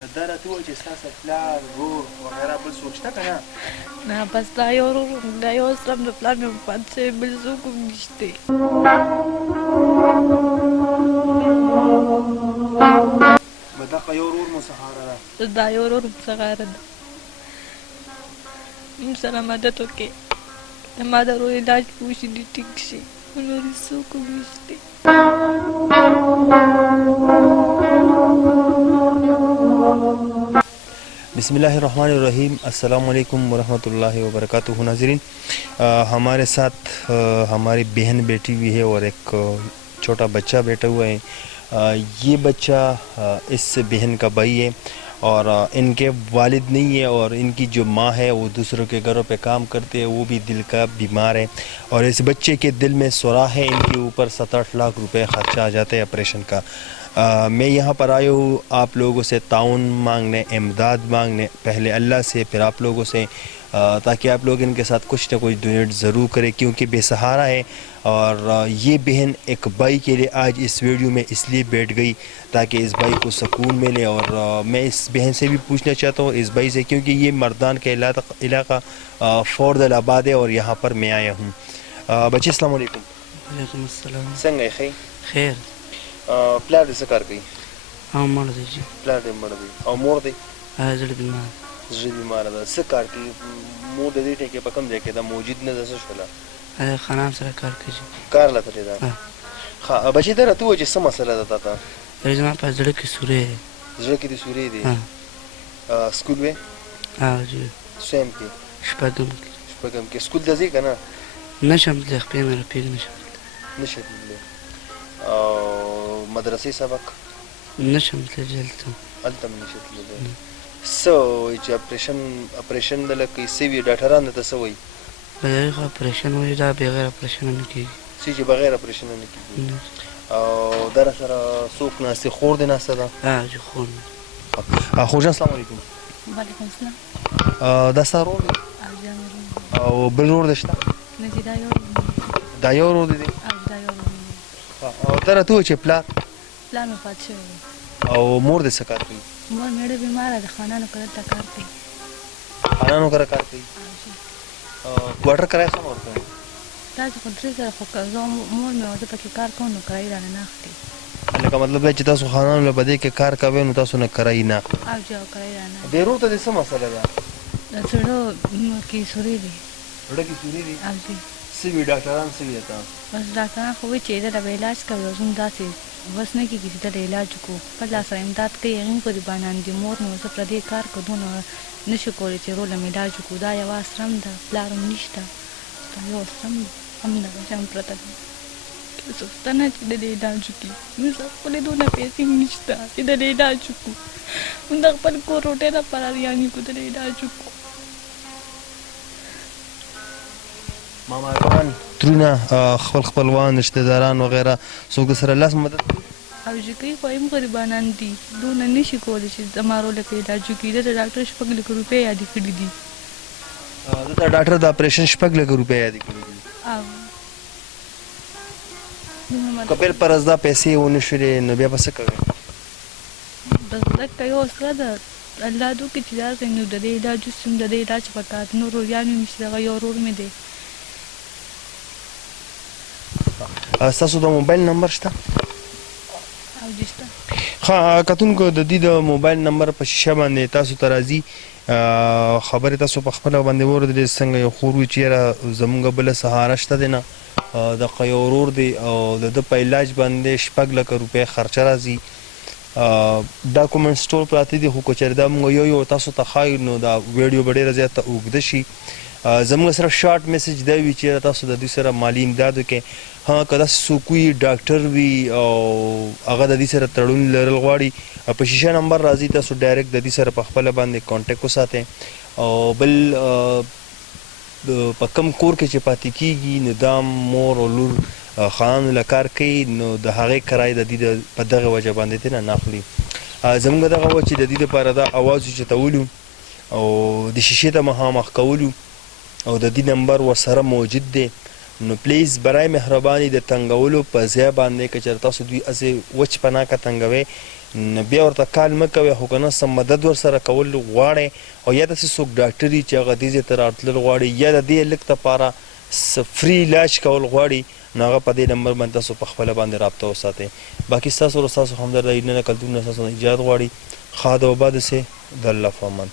دا راته ووایه چې ستاسو پلار ورور وغیره بل څوک شته که نه؟ نه بس دا یو ورور دا یو سم د پلار مې وفات شوی بل څوک هم نشته. دغه یو ورور مو سهاره ده؟ دا یو ورور مو سهاره ده. موږ سره مدد وکړئ زما د ورور علاج به وشي دې ټیک شي نور هېڅ څوک هم نشته. بسم الله الرحمن الرحیم. السلام علیکم ورحمۃ اللہ وبرکاتہ. ناظرین ہمارے ساتھ ہماری بہن بیٹھی ہوئی ہے اور ایک چھوٹا بچہ بیٹھا ہوا ہے. یہ بچہ اس بہن کا بھائی ہے اور ان کے والد نہیں ہے اور ان کی جو ماں ہے وہ دوسروں کے گھروں پہ کام کرتے ہیں. وہ بھی دل کا بیمار ہے اور اس بچے کے دل میں سوراخ ہے. ان کے اوپر 7-8 لاکھ روپے خرچہ آ جاتے ہیں آپریشن کا. میں یہاں پر آیا ہوں آپ لوگوں سے تعاون مانگنے امداد مانگنے پہلے اللہ سے پھر آپ لوگوں سے تاکہ آپ لوگ ان کے ساتھ کچھ نہ کچھ ڈونیٹ ضرور کریں کیونکہ بے سہارا ہے. اور یہ بہن ایک بھائی کے لیے آج اس ویڈیو میں اس لیے بیٹھ گئی تاکہ اس بھائی کو سکون ملے. اور میں اس بہن سے بھی پوچھنا چاہتا ہوں اس بھائی سے کیونکہ یہ مردان کا علاقہ فوردل آباد ہے اور یہاں پر میں آیا ہوں. بچے السلام علیکم. وعلیکم السلام. څنګه یې ښه؟ خیر. پلار دې څه کار کوي؟ مړ دی جی. پلار دې مړ دی او مور دې زړه بیمار. زړه بیماره ده. څه کار کوي؟ مور د دې ټکي په کوم ځای کې ده موجود نه ده څه شوله؟ خانان سره کار کوي. کار له تللی ده. ښه بچې دا راته ووایه چې څه مسله ده تا ته؟ زما په زړه کې سوری دی. زړه کې دې سوری دی؟ سکول وې؟ جی. سویم کې؟ شپږم کې. سکول ته ځې که نه؟ نشم تللی خپې مې رپېږ نشم نشې تللی. او مدرسې سبق؟ نشم تللی هلته هلته هم نشې تللی. څه وایي چې اپریشن ده لکه څه وي ډاکټران درته څه وایي؟ په دغې خو اپریشن وایي دا بغیر اپریشنه نه کېږي. څه چې بغیر اپریشنه نه کېږي. او دا راسره څوک ناست دی؟ خور دې ناسته ده؟ جی خور مې. خور جان السلام علیکم. وعلیکم السلام. دا ستا ورور دی او بل ورور دې شته؟ نه چې دا یو دا یو ورور دې دی؟ دا یو ورور او ته راته ووایه چې پلار پلار مې وفات شوی دی او مور دې څه کار کوي؟ مور مې ډېره بیماره ده خانانو کره ته کار کوي. خانانو کره کار کوي؟ کوارټر کرایه څومره ورکوي؟ تاسو خو درې سره خو که زه مور مې او زه پکې کار کوم نو کرایه رانه نه اخلي. لکه مطلب دی چې تاسو خانانو له په دې کې کار کوئ نو تاسو نه کرایه نه اخلي. جی او کرایه رانه دې ورور ته دې څه مسله ده؟ د زړه کې سوري دی. زړه کې سوري دی؟ جی. څه وي ډاکټران څه وي ته؟ بس ډاکټران خو وایي چې دلته به علاج کوي او زموږ داسې بس نه کېږي چې دلته علاج وکړو. خپل لاس سره امداد کوي هغې قربانان دي. مور مې زه پر دې کار کوو دونه نشو کولی چې رول هم علاج وکړو. دا یوه اسرم ده پلار هم نشته دا یو اسرم ده همدا بچه هم پرته ده څوک شته نه چې د دې علاج وکړي. موږ خپلې دونه پیسې هم نشته چې د دې علاج وکړو. موږ د خپل کور روټۍ لپاره ریانې کړو د دې علاج وکړو. ماماګان ترونه خپل خپلوان رشته داران وغیره څوک درسره لاس مدد کوي؟ او چې کوي خو هم غریبانان دي دونه نشي کولی چې زما روله په علاج وکړي. دلته ډاکټر 6 لکه روپۍ یادې کړي دي. دلته ډاکټر د اپریشن 6 لکه روپۍ یادې کړي دي. که بل پرځ دا پیسې ونه شولې نو بیا به څه کوې؟ بس دکه یو سره ده الله دې وکړي چې داسې نو د دې علاج وشي د دې علاج پکار نور رویان مې نشته دغه یو ورور مې دی. ستاسو د موبایل نمبر شته؟ جی شته. ښه کتونکو د دې د موبایل نمبر په شیشه باندې تاسو ته راځي خبرې تاسو په خپله باندې واورېدلې څنګه یو خور وي چې یاره زمونږ بله سهاره شته دی نه دغه یو ورور دی او د ده په علاج باندې 6 لکه روپۍ خرچه راځي. ډاکومنټس ټول پراته دي خو که چېرې دا مونږ یو تاسو ته ښایو نو دا ویډیو به ډېره زیاته اوږده شي. زموږ سره شارټ میسج دا وي چې تاسو د دوی سره مالي امداد وکړئ. که داسې څوک وي ډاکټر وي او هغه د دې سره تړون لرل غواړي په شیشه نمبر راځي تاسو ډایرکټ د دې سره په خپله باندې کانټیکټ وساتئ. او بل په کم کور کې چې پاتې کېږي نو دا مور او لور خانانو له کار کوي نو د هغې کرایه د دې په دغه وجه باندې ترېنه نه اخلي. زموږ دغه وه چې د دې دپاره دا اواز اوچتولو او د شیشې ته مخامخ کولو او د دې نمبر ورسره موجود دی نو پلیز برای مهرباني د تنګولو په ځای باندې که چېرې تاسو دوی هسې وچ پناه که تنګوئ بیا ورته کال مه کوئ خو که نه څه مدد ورسره کول غواړئ او یا داسې څوک ډاکټر وي چې هغه دې ځای ته راتلل غواړي یا د دې هلک دپاره فري علاج کول غواړي نو هغه په دې نمبر باندې تاسو په خپله باندې رابطه وساتئ. باقي ستاسو سره ستاسو همدردي نه کلتور نه ستاسو نه ایجاد غواړي. ښاد او بد سه د الله په امان.